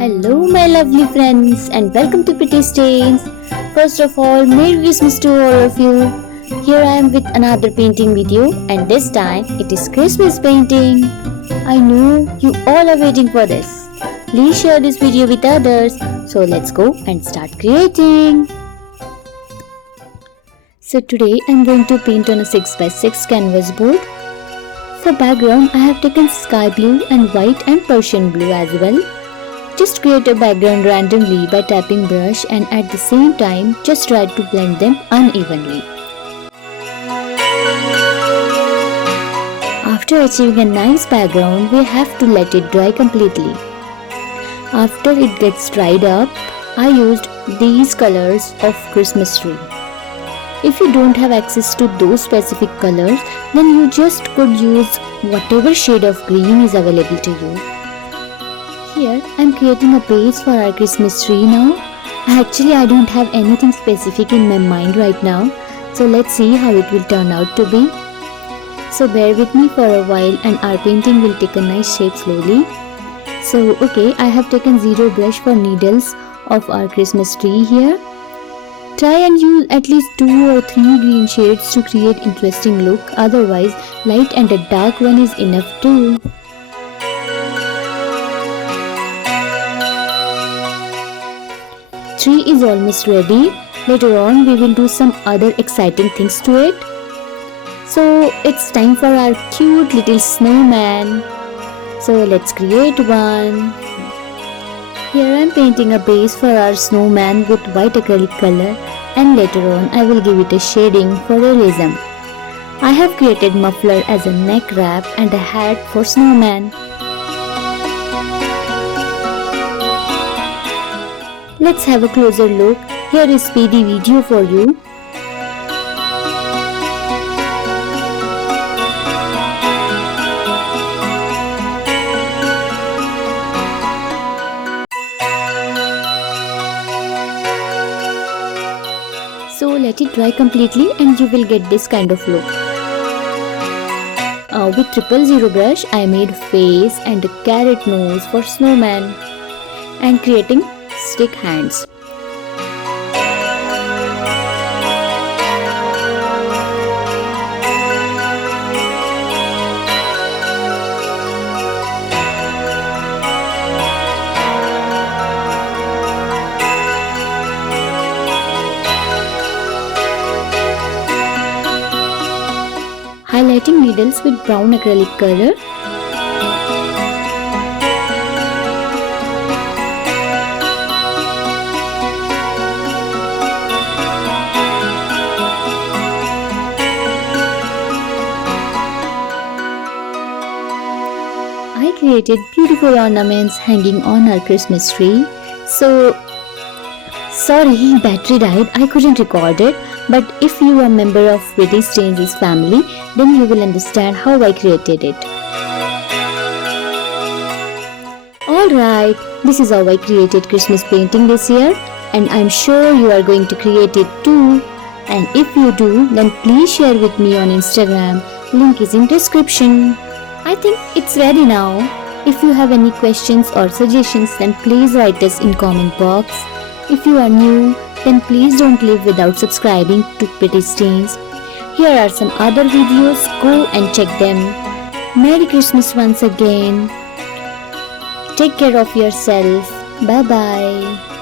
Hello my lovely friends and welcome to Pretty Stains. First of all, Merry Christmas to all of you. Here I am with another painting video and this time it is Christmas painting. I know you all are waiting for this. Please share this video with others. So let's go and start creating. So today I am going to paint on a 6x6 canvas board. For background I have taken sky blue and white and Persian blue as well. Just create a background randomly by tapping brush and at the same time just try to blend them unevenly. After achieving a nice background, we have to let it dry completely. After it gets dried up, I used these colors of Christmas tree. If you don't have access to those specific colors, then you just could use whatever shade of green is available to you. Here I am creating a base for our Christmas tree now. Actually I don't have anything specific in my mind right now. So let's see how it will turn out to be. So bear with me for a while and our painting will take a nice shape slowly. So okay, I have taken zero brush for needles of our Christmas tree here. Try and use at least 2 or 3 green shades to create interesting look. Otherwise light and a dark one is enough too. Tree is almost ready. Later on we will do some other exciting things to it. So it's time for our cute little snowman. So let's create one. Here I am painting a base for our snowman with white acrylic color and later on I will give it a shading for realism. I have created muffler as a neck wrap and a hat for snowman. Let's have a closer look. Here is speedy video for you. So let it dry completely and you will get this kind of look. With 000 brush I made face and a carrot nose for snowman and creating stick hands. Highlighting needles with brown acrylic color. I created beautiful ornaments hanging on our Christmas tree. So, sorry, battery died, I couldn't record it. But if you are a member of Pretty Stains' family, then you will understand how I created it. Alright, this is how I created Christmas painting this year. And I'm sure you are going to create it too. And if you do, then please share with me on Instagram. Link is in description. I think it's ready now. If you have any questions or suggestions, then please write us in comment box. If you are new, then please don't leave without subscribing to Pretty Stains. Here are some other videos, go and check them. Merry Christmas once again. Take care of yourself. Bye bye.